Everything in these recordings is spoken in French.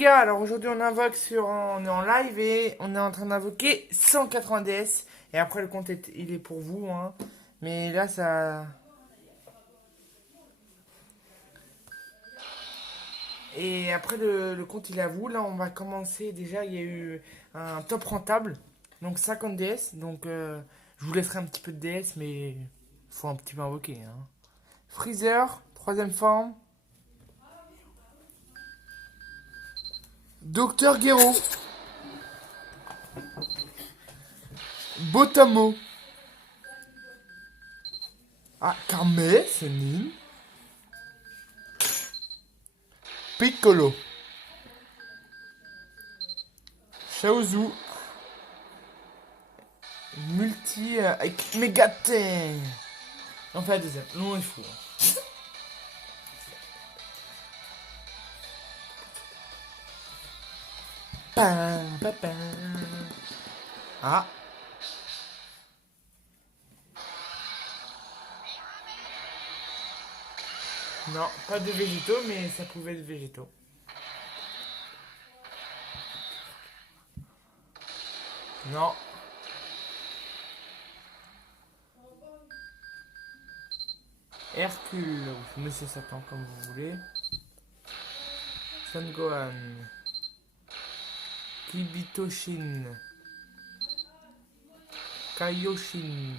Gars, alors aujourd'hui on est en live et on est en train d'invoquer 180 DS. Et après le compte il est pour vous, hein. Mais là ça. Et après le compte il est à vous. Là on va commencer. Déjà il y a eu un top rentable. Donc 50 DS. Donc je vous laisserai un petit peu de DS, mais faut un petit peu invoquer, hein. Freezer, troisième forme. Docteur Gero. Botamo. Ah, Carmet, c'est nul. Piccolo. Shaozu. Multi avec Megaten. On fait la deuxième. Non, il faut. Pam, pam, pam. Ah. Non, pas de végétaux, mais ça pouvait être végétaux. Non. Hercule, ou Monsieur Satan, comme vous voulez. Son Gohan. Kibitoshin. Kaioshin.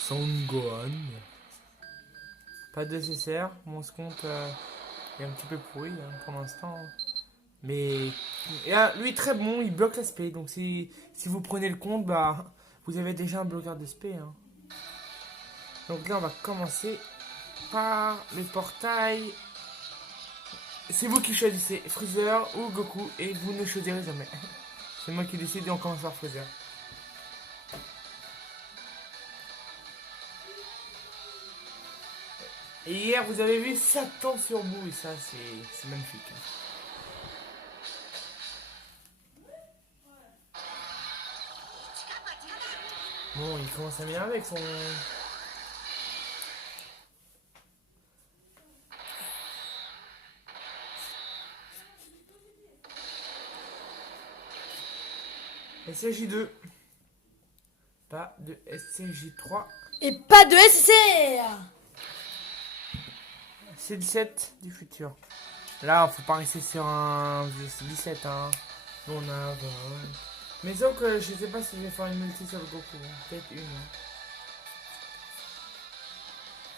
Son Gohan. Pas de nécessaire. Mon compte est un petit peu pourri, hein, pour l'instant. Mais lui très bon, il bloque l'aspect. Donc si vous prenez le compte, bah vous avez déjà un bloqueur d'aspect, hein. Donc là on va commencer par le portail. C'est vous qui choisissez Freezer ou Goku et vous ne choisirez jamais. C'est moi qui décide et on commence par Freezer. Et hier vous avez vu Satan sur bout et ça c'est magnifique, hein. Bon, il commence à m'énerver avec son. SCJ2. Pas de SCJ3. Et pas de SCR. C'est 17 du futur. Là, faut pas rester sur un 17, hein. On a. Mais sauf que je sais pas si je vais faire une multi sur le Goku, hein. Peut-être une, hein.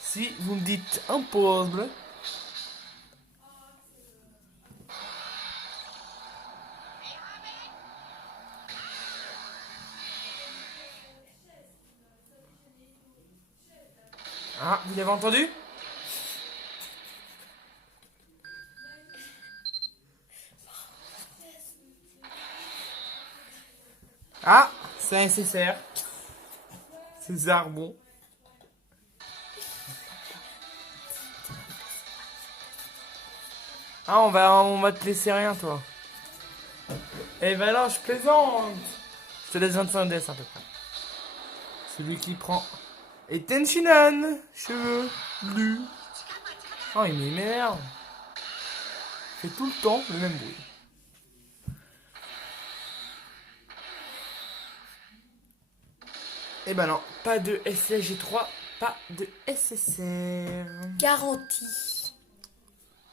Si vous me dites impossible. Ah, vous l'avez entendu? Ah, c'est nécessaire. C'est Zarbon. Ah, on va te laisser rien, toi. Eh ben non, je plaisante. Je te laisse 25 DS à peu près. Celui qui prend. Et Tenshinhan, cheveux, bleu. Oh, il m'énerve. Il fait tout le temps le même bruit. Eh ben non, pas de SSG3, pas de SSR. Garantie.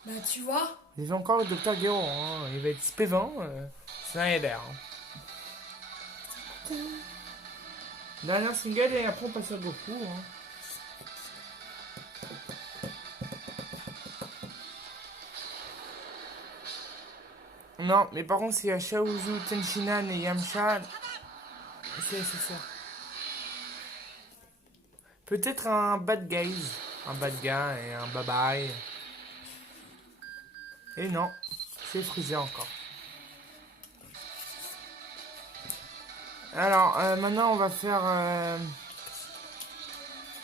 Bah tu vois. Il y avait encore le Docteur Gero, hein. Il va être SP20, c'est un LR, hein. Dernier single et après on passe à Goku, hein. Non, mais par contre, s'il y a Shaozu, Tenshinhan et Yamcha, c'est nécessaire. Peut-être un bad guys. Un bad guy et un bye bye. Et non, c'est Freezer encore. Alors, maintenant on va faire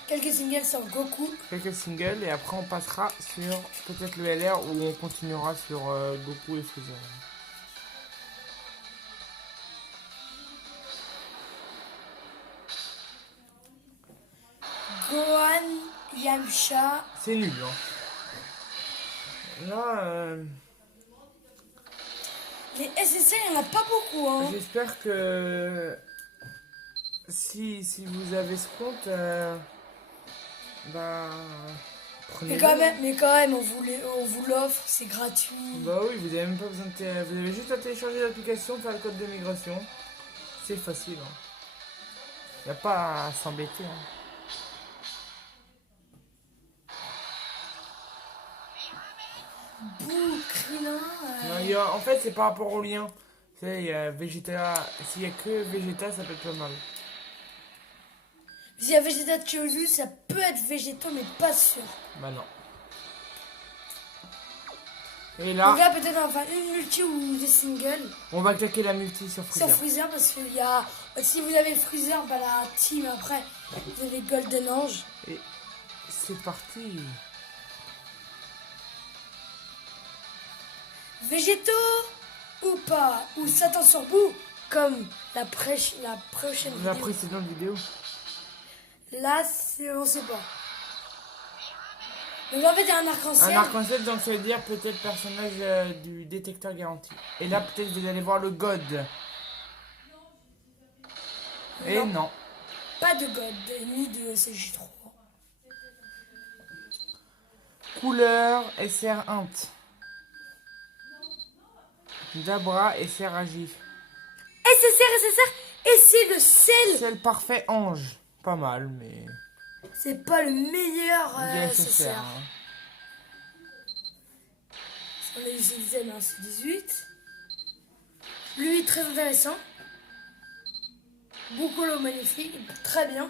Quelques singles sur Goku. quelques singles et après on passera sur peut-être le LR où on continuera sur Goku et Freezer. Gohan, Yamcha. C'est nul, hein. Là, Les SSR, il n'y en a pas beaucoup, hein. j'espère que si vous avez ce compte, bah, prenez-le. Mais quand même, on vous l'offre, c'est gratuit. Bah oui, vous avez même pas besoin de vous avez juste à télécharger l'application, faire le code de migration. C'est facile. Hein. Y a pas à s'embêter. Hein. Bouh, Krillin. Non, en fait, c'est par rapport au lien. Tu sais, il y a Vegeta. S'il y a que Vegeta, ça peut être pas mal. S'il y a Vegeta de Kyojin, ça peut être Végéto, mais pas sûr. Bah non. Et Donc là, là, peut-être enfin une multi ou des singles. on va claquer la multi sur Sur Freezer. Freezer, parce qu'il y a. Si vous avez Freezer, bah la team après, vous avez Golden Ange. Et c'est parti. Végéto ou pas. Ou Satan sur bout, comme la prochaine La vidéo. précédente vidéo. Là, on sait pas. Donc en fait, il y a un Un arc-en-ciel. arc-en-ciel, donc ça veut dire peut-être personnage du détecteur garanti. Et là, peut-être vous allez voir le God. Et Non. non. Pas de God, ni de CJ3. Couleur SR Int. Dabra SR Agif. SSR, et c'est le sel. C'est le parfait ange. Pas mal, mais. C'est pas le meilleur Du SSR. SSR. Hein. On a utilisé dans C18. Lui, très intéressant. Bukolo magnifique, très bien.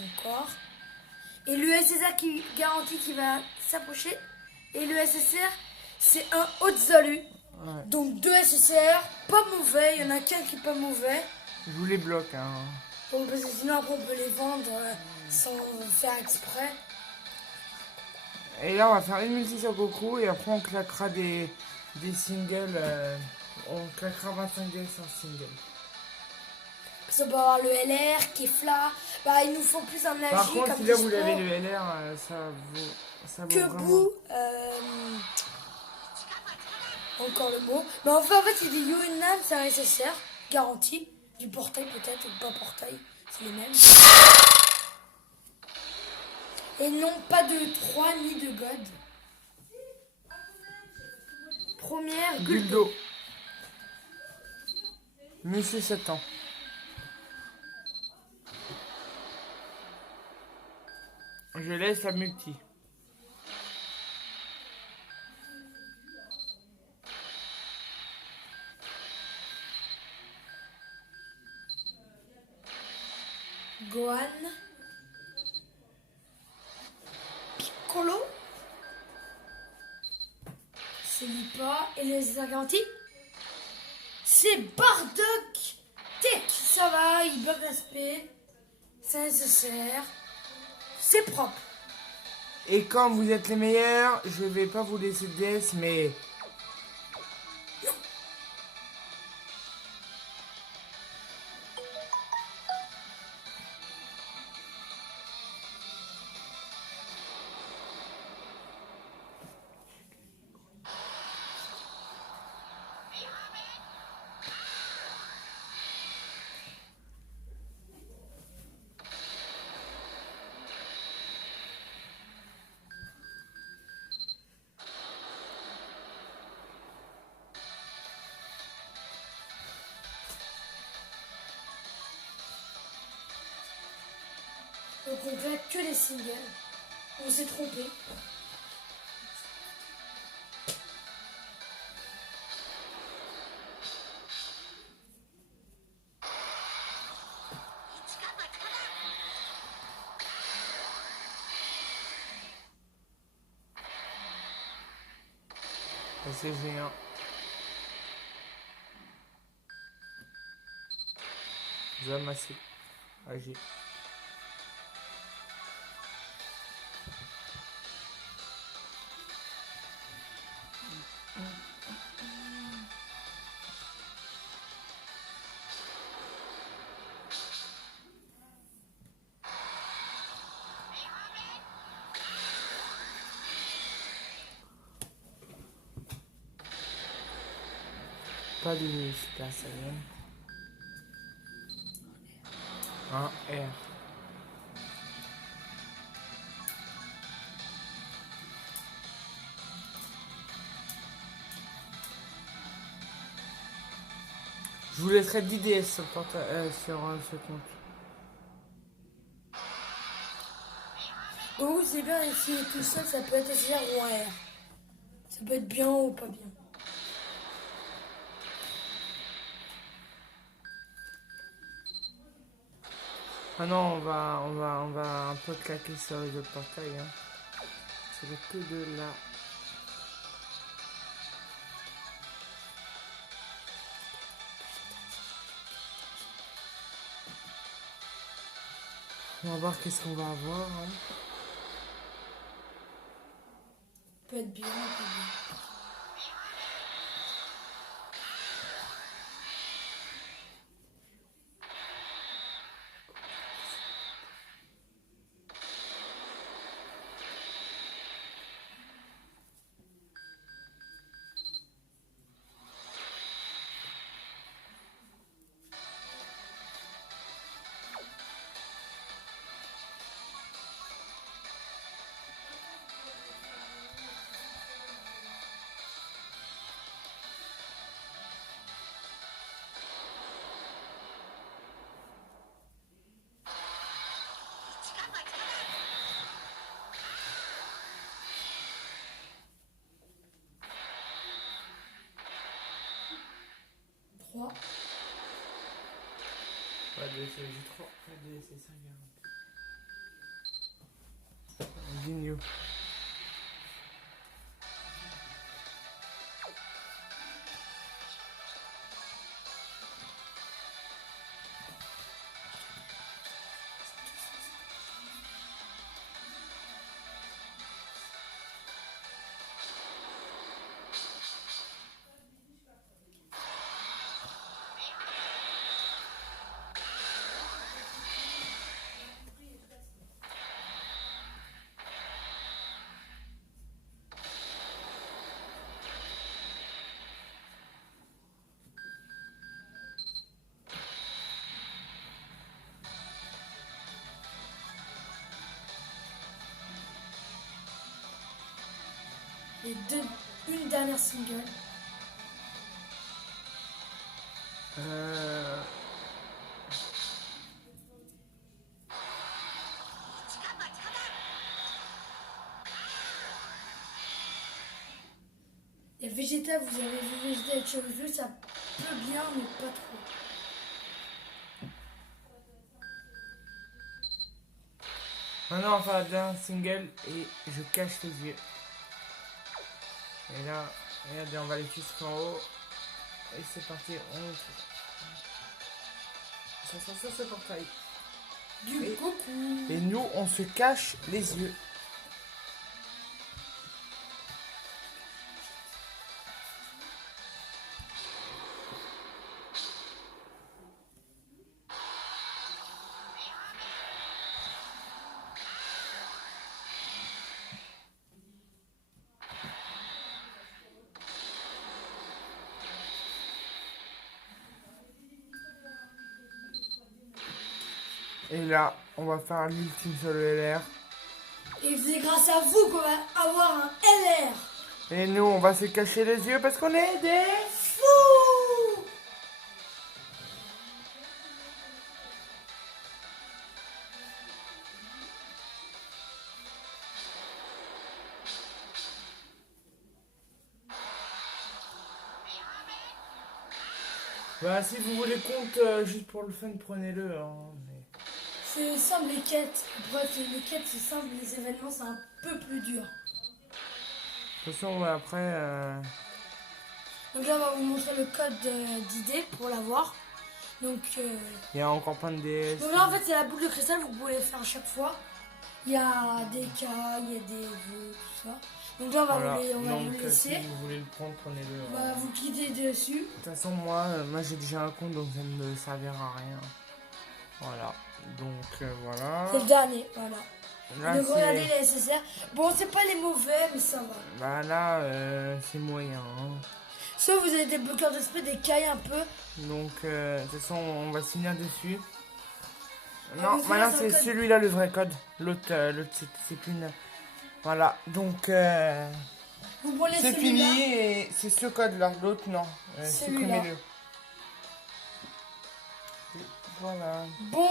Encore. Et le SSR qui garantit qu'il va s'approcher. Et le SSR, c'est un Otzalu. Ouais. Donc 2 SSR, pas mauvais. Il y en a qu'un qui est pas mauvais. Je vous les bloque. Hein. Bon, parce que sinon après on peut les vendre sans faire exprès. Et là, on va faire une multi sur Goku. Et après, on claquera des singles. On claquera 25 DS en single. Parce qu'on peut avoir le LR, Kefla. Bah, il nous faut plus un agi. Par contre, comme si là, des vous sports. avez le LR, ça vaut Que vraiment. bout. Encore le mot. Mais en fait, il dit Yurinan, c'est un SSR. Garanti. Du portail peut-être, ou pas portail. C'est les mêmes. Et non, pas de 3 ni de God. Première, Guldo. Guldo. Monsieur Satan. Je laisse la multi. Gohan. Piccolo. C'est Lipa. Et les garanties. C'est Bardock. Tech. Ça va, il bloque l'aspect. C'est nécessaire. C'est propre. Et comme vous êtes les meilleurs, je vais pas vous laisser de DS, mais. Donc on fait que les singles. On s'est trompé. C'est géant. Zamassé. Agi. Pas de Super Saiyan. Un R. Je vous laisserai 10 DS sur, ce compte. Donc c'est bien essayer tout seul, ça peut être SR ou un R. Ça peut être bien ou pas bien. Ah non, on va un peu claquer sur les autres portails. Hein. C'est le que de là. On va voir qu'est-ce qu'on va avoir. Hein. Ça peut être bien ou pas bien. Trois. Pas de SSJ3, pas de SS5. Digno. Et une dernière single. Et Vegeta, vous avez vu Vegeta avec cheveux, ça peut bien, mais pas trop. Maintenant, on va faire la dernière single et je cache les yeux. Et là, regardez, on va les jusqu'en haut. Et c'est parti, on ça ce portail. Du coucou. Et nous, on se cache les yeux. Et là, on va faire l'ultime sur le LR. Et c'est grâce à vous qu'on va avoir un LR. Et nous, on va se cacher les yeux parce qu'on est des... Fou. Bah, si vous voulez compte juste pour le fun, prenez-le. Hein, mais... C'est simple les quêtes. Bref, les quêtes c'est simple, les événements c'est un peu plus dur. De toute façon, ouais, après... Donc là on va vous montrer le code d'idée pour l'avoir. Donc, il y a encore plein de DS. donc là en fait c'est la boule de cristal, vous pouvez les faire à chaque fois. Il y a des cas, il y a des vœux, tout ça. Donc là on va Voilà. vous Donc, le laisser. si vous voulez le prendre, prenez-le. On va vous guider dessus. De toute façon, moi j'ai déjà un compte, donc ça ne me servira à rien. Voilà. Donc, voilà. C'est le dernier, voilà. Là, Donc regardez les SSR. Bon, c'est pas les mauvais, mais ça va. Bah là, c'est moyen. Hein. Soit vous avez des bloqueurs d'esprit, des cailles un peu. Donc, de toute façon, on va se finir dessus. On Non, va finir maintenant sur c'est le code. celui-là le vrai code. L'autre c'est une. Voilà, donc Vous prenez c'est celui-là. fini et c'est ce code-là. L'autre, non. Celui-là. Supprimez-le. Voilà. Bon,